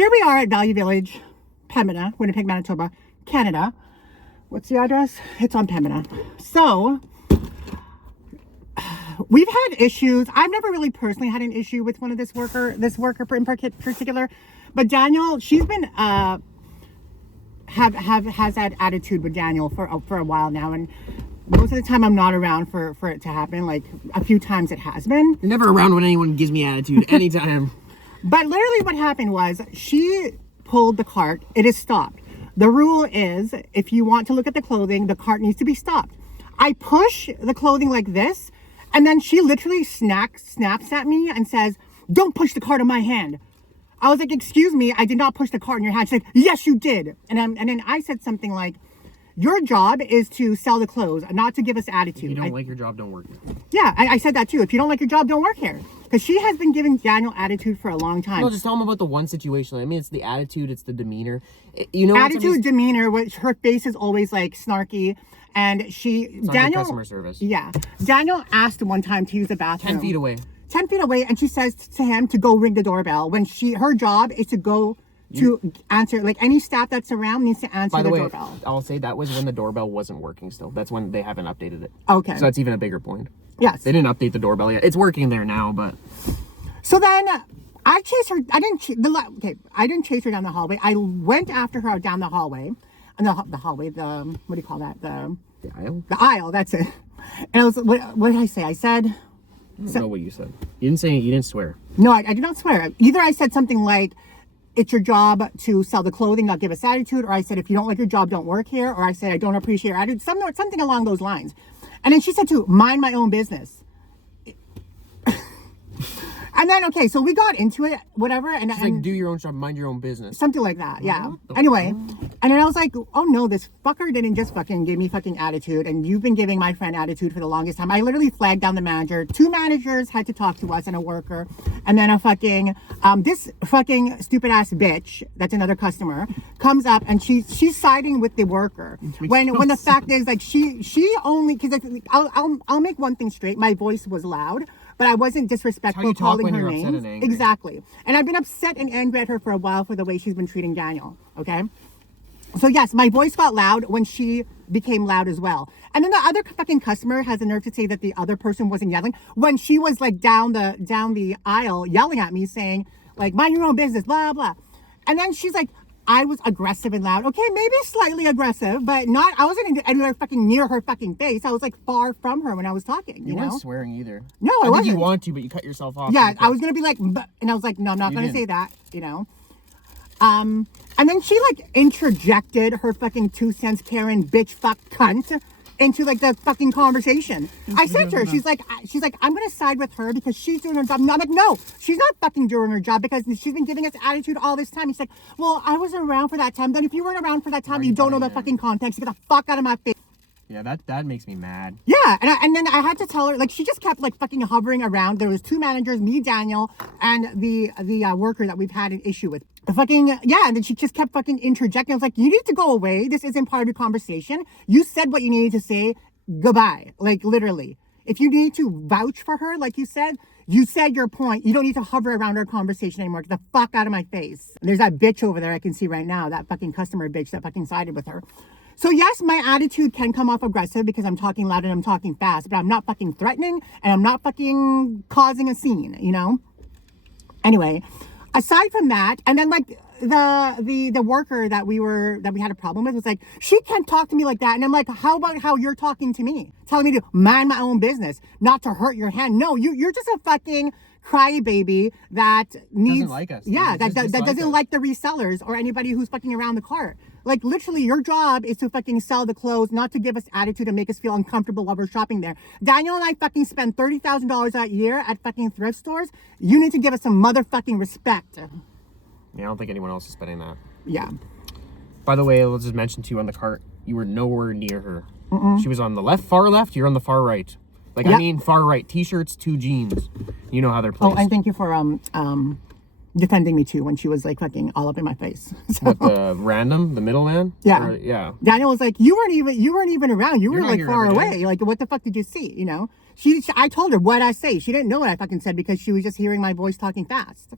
Here we are at Value Village, Pembina, Winnipeg, Manitoba, Canada. What's the address? It's on Pembina. So, we've had issues. I've never really personally had an issue with one of this worker in particular, but Daniel, she's been has had attitude with Daniel for a while now, and most of the time I'm not around for it to happen. Like a few times it has been. You're never around when anyone gives me attitude anytime. But literally what happened was she pulled the cart. It is stopped. The rule is if you want to look at the clothing, the cart needs to be stopped. I push the clothing like this, and then she literally snaps at me and says, "Don't push the cart in my hand." I was like, "Excuse me, I did not push the cart in your hand." She's like, "Yes, you did." And then I said something like, "Your job is to sell the clothes, not to give us attitude. If you don't like your job, don't work here." Yeah, I said that too. If you don't like your job, don't work here. Because she has been giving Daniel attitude for a long time. No, just tell him about the one situation. I mean, it's the attitude, it's the demeanor. Attitude, demeanor, which her face is always like snarky. And Daniel, customer service. Yeah. Daniel asked one time to use the bathroom. 10 feet away. 10 feet away, and she says to him to go ring the doorbell when her job is to go to answer, like any staff that's around needs to answer the doorbell. By the way, I'll say that was when the doorbell wasn't working still. That's when they haven't updated it. Okay. So that's even a bigger point. Yes. They didn't update the doorbell yet. It's working there now, but... So then I chased her. I didn't chase her down the hallway. I went after her down the hallway. And the hallway, what do you call that? The aisle? The aisle, that's it. And I was, what did I say? I said... I don't know what you said. You didn't swear. No, I did not swear. Either I said something like, "It's your job to sell the clothing, not give us attitude," or I said, "If you don't like your job, don't work here," or I said, "I don't appreciate your attitude," something along those lines. And then she said to mind my own business. And then, okay, so we got into it, whatever. And it's like, do your own job, mind your own business. Something like that, yeah. Anyway, and then I was like, oh no, this fucker didn't just fucking give me fucking attitude. And you've been giving my friend attitude for the longest time. I literally flagged down the manager. 2 managers had to talk to us and a worker. And then this fucking stupid ass bitch, that's another customer, comes up and she's siding with the worker. When the fact is, like, she only, because I'll make one thing straight. My voice was loud. But I wasn't disrespectful calling her names. Exactly. And I've been upset and angry at her for a while for the way she's been treating Daniel. Okay. So yes, my voice got loud when she became loud as well. And then the other fucking customer has the nerve to say that the other person wasn't yelling when she was like down the aisle yelling at me saying like, "Mind your own business, blah, blah." And then she's like, I was aggressive and loud. Okay, maybe slightly aggressive, but not, I wasn't anywhere fucking near her fucking face. I was like far from her when I was talking, you know? Weren't swearing either. No, I wasn't. You want to, but you cut yourself off. Yeah, I was going to be like, and I was like, no, I'm not going to say that, you know? And then she like interjected her fucking 2 cents Karen bitch fuck cunt into like the fucking conversation. I said to her, she's like, I'm gonna side with her because she's doing her job. And I'm like, no, she's not fucking doing her job because she's been giving us attitude all this time. He's like, well, I wasn't around for that time. Then if you weren't around for that time, you don't know the fucking context. Get the fuck out of my face. Yeah, that makes me mad. Yeah, and then I had to tell her, like, she just kept like fucking hovering around. There was 2 managers, me, Daniel, and the worker that we've had an issue with. And then she just kept fucking interjecting. I was like, you need to go away. This isn't part of your conversation. You said what you needed to say. Goodbye. Like, literally. If you need to vouch for her, like you said your point. You don't need to hover around our conversation anymore. Get the fuck out of my face. And there's that bitch over there I can see right now. That fucking customer bitch that fucking sided with her. So yes, my attitude can come off aggressive because I'm talking loud and I'm talking fast, but I'm not fucking threatening and I'm not fucking causing a scene, you know? Anyway, aside from that, and then like the worker that we had a problem with was like, she can't talk to me like that. And I'm like, how about how you're talking to me? Telling me to mind my own business, not to hurt your hand. No, you're just a fucking crybaby that needs, doesn't like us. Yeah, that doesn't like the resellers or anybody who's fucking around the cart. Like, literally, your job is to fucking sell the clothes, not to give us attitude and make us feel uncomfortable while we're shopping there. Daniel and I fucking spend $30,000 a year at fucking thrift stores. You need to give us some motherfucking respect. Yeah, I don't think anyone else is spending that. Yeah. By the way, let's just mention to you on the cart, you were nowhere near her. Mm-mm. She was on the far left, you're on the far right. Like, yep. I mean, far right. T-shirts, 2 jeans. You know how they're placed. Oh, and thank you for defending me too when she was like fucking all up in my face. So. What, the middleman? Yeah. Yeah. Daniel was like, you weren't even around. You were like far away. Like, what the fuck did you see? You know? I told her what I say. She didn't know what I fucking said because she was just hearing my voice talking fast.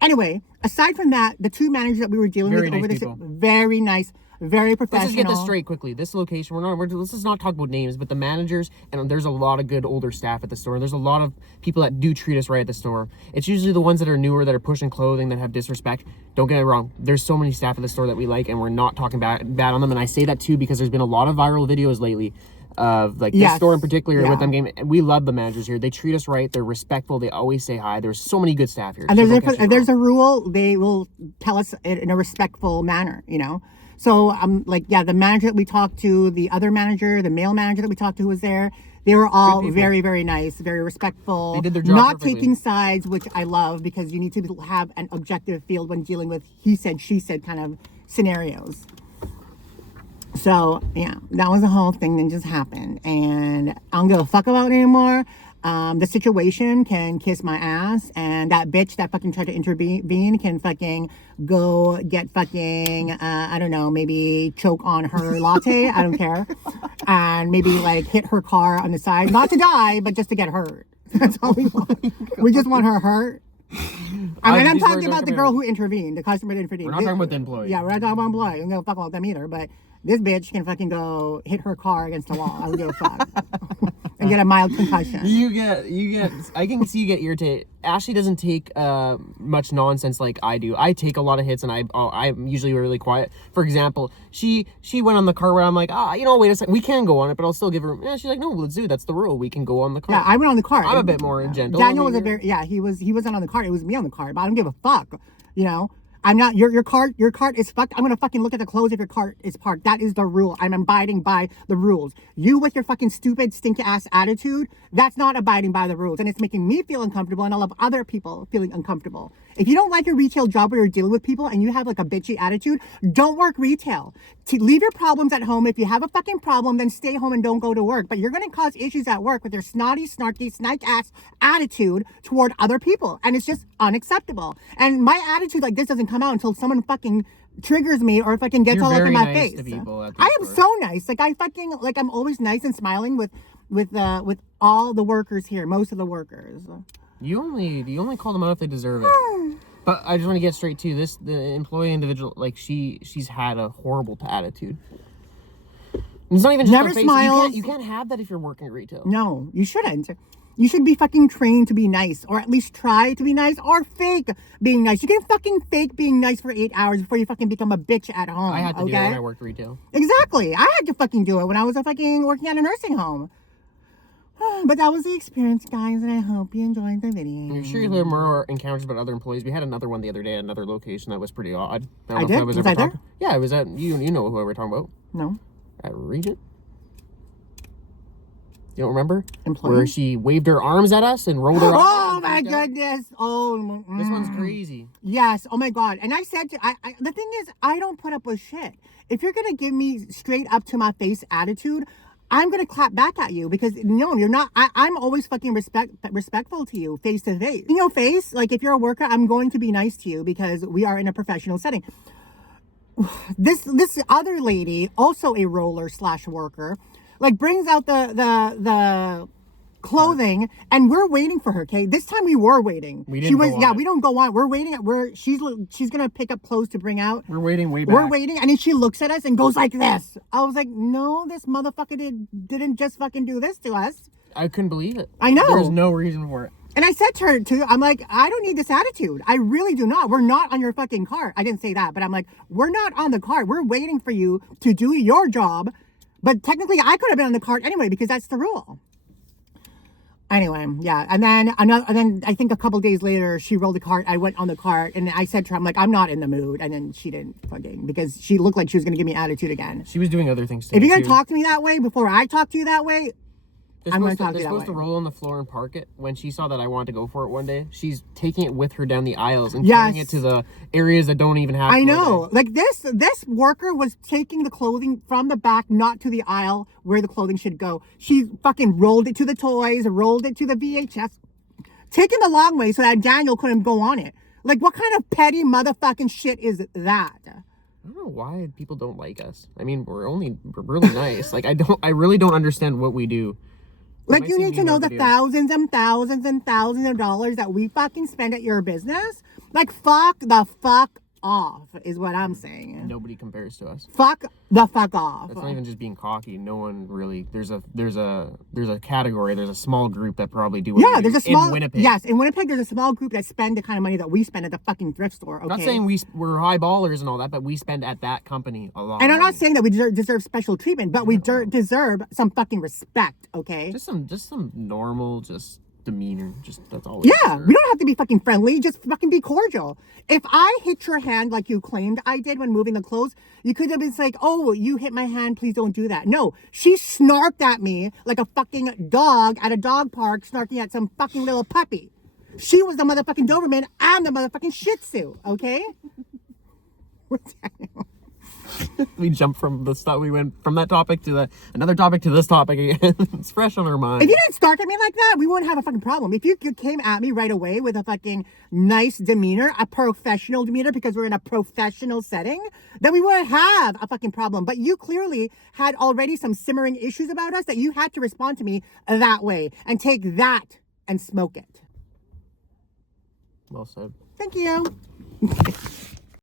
Anyway, aside from that, the two managers that we were dealing Very with over nice this, people. very nice, very professional. Let's just get this straight quickly. This location, let's just not talk about names, but the managers, and there's a lot of good older staff at the store. There's a lot of people that do treat us right at the store. It's usually the ones that are newer, that are pushing clothing, that have disrespect. Don't get it wrong. There's so many staff at the store that we like, and we're not talking bad on them. And I say that too because there's been a lot of viral videos lately of like this store in particular with them game. We love the managers here. They treat us right. They're respectful. They always say hi. There's so many good staff here. And there's a rule. They will tell us in a respectful manner, you know. So the manager that we talked to, the other manager, the male manager that we talked to who was there, they were all very, very nice, very respectful. They did their job not perfectly. taking sides, which I love because you need to have an objective field when dealing with he said, she said kind of scenarios. So yeah, that was the whole thing that just happened, and I don't give a fuck about it anymore. The situation can kiss my ass, and that bitch that fucking tried to intervene can fucking go get fucking I don't know, maybe choke on her latte. I don't care, and maybe like hit her car on the side, not to die, but just to get hurt. That's all we want. We just want her hurt. I mean, I'm talking about the girl who intervened, the customer that intervened. We're not talking about the employee. Yeah, we're not talking about employee. I don't give a fuck about them either. But this bitch can fucking go hit her car against the wall. I don't give a fuck. And get a mild concussion. You get. I can see you get irritated. Ashley doesn't take much nonsense like I do. I take a lot of hits, and I'm usually really quiet. For example, she went on the car where I'm like, wait a second, we can go on it, but I'll still give her. Yeah, she's like, no, let's do. That's the rule. We can go on the car. Yeah, I went on the car. I'm a bit more gentle. Daniel was he wasn't on the car. It was me on the car, but I don't give a fuck. You know. I'm not your cart is fucked. I'm gonna fucking look at the clothes if your cart is parked. That is the rule. I'm abiding by the rules. You with your fucking stupid stink ass attitude, that's not abiding by the rules. And it's making me feel uncomfortable and all of other people feeling uncomfortable. If you don't like your retail job where you're dealing with people and you have like a bitchy attitude, don't work retail. Leave your problems at home. If you have a fucking problem, then stay home and don't go to work. But you're gonna cause issues at work with your snotty, snarky, snake ass attitude toward other people. And it's just unacceptable. And my attitude like this doesn't come out until someone fucking triggers me or fucking gets all up in my face. I am so nice. Like I'm always nice and smiling with all the workers here, most of the workers. You only call them out if they deserve it. But I just want to get straight to this. The employee individual, like she's had a horrible attitude. It's not even just never her face. Smiles. You can't have that if you're working retail. No, you shouldn't. You should be fucking trained to be nice, or at least try to be nice, or fake being nice. You can fucking fake being nice for 8 hours before you fucking become a bitch at home. I had to do it when I worked retail. Exactly. I had to fucking do it when I was fucking working at a nursing home. But that was the experience, guys, and I hope you enjoyed the video. I'm sure you'll hear more encounters about other employees. We had another one the other day at another location that was pretty odd. I did? Was I there? Yeah, it was at, you know who we're talking about. No. At Regent. You don't remember? Employee? Where she waved her arms at us and rolled her eyes. Oh my goodness. Oh. This one's crazy. Yes. Oh my God. And I said, the thing is, I don't put up with shit. If you're going to give me straight up to my face attitude, I'm going to clap back at you because no, you're not. I'm always fucking respectful to you face to face. In your face, like if you're a worker, I'm going to be nice to you because we are in a professional setting. This other lady, also a roller / worker, like brings out the clothing and we're waiting for her. Okay, this time we were waiting. We don't go on. We're waiting at she's gonna pick up clothes to bring out. We're waiting way back. We're waiting, and then she looks at us and goes like this. I was like, no, this motherfucker didn't just fucking do this to us. I couldn't believe it. I know. There's no reason for it. And I said to her too, I'm like, I don't need this attitude. I really do not. We're not on your fucking cart. I didn't say that, but I'm like, we're not on the cart. We're waiting for you to do your job. But technically, I could have been on the cart anyway because that's the rule. Anyway, yeah. And then I think a couple days later, she rolled the cart. I went on the cart and I said to her, I'm like, I'm not in the mood. And then she didn't fucking, because she looked like she was going to give me attitude again. She was doing other things too. If you're going to talk to me that way before I talk to you that way, I'm going to talk to you that way. They're supposed to roll on the floor and park it. When she saw that I wanted to go for it one day, she's taking it with her down the aisles and carrying it to the areas that don't even have I know. Like this worker was taking the clothing from the back, not to the aisle where the clothing should go. She fucking rolled it to the toys, rolled it to the VHS, taking the long way so that Daniel couldn't go on it. Like, what kind of petty motherfucking shit is that? I don't know why people don't like us. I mean, we're really nice. Like, I really don't understand what we do. Like, Might you see need to me know more the videos. thousands and thousands and thousands of dollars that we fucking spend at your business. Like, fuck the fuck off is what I'm saying. Nobody compares to us. Fuck the fuck off. That's not even just being cocky. No one really. There's a category. There's a small group that probably do. What Yeah, we there's do a small. in Winnipeg. Yes, in Winnipeg, there's a small group that spend the kind of money that we spend at the fucking thrift store. Okay. Not saying we're high ballers and all that, but we spend at that company a lot. And I'm of not money. saying that we deserve special treatment, but we deserve some fucking respect. Okay. Just some normal demeanor. Just that's all. Yeah, we don't have to be fucking friendly. Just fucking be cordial. If I hit your hand like you claimed I did when moving the clothes, you could have been like, "Oh, you hit my hand. Please don't do that." No, she snarked at me like a fucking dog at a dog park, snarking at some fucking little puppy. She was the motherfucking Doberman and the motherfucking Shih Tzu. Okay. We jumped from the stuff. We went from that topic to another topic to this topic again. It's fresh on our mind. If you didn't snark at me like that, we wouldn't have a fucking problem. If you came at me right away with a fucking nice demeanor, a professional demeanor, because we're in a professional setting, then we wouldn't have a fucking problem. But you clearly had already some simmering issues about us that you had to respond to me that way and take that and smoke it. Well said. Thank you.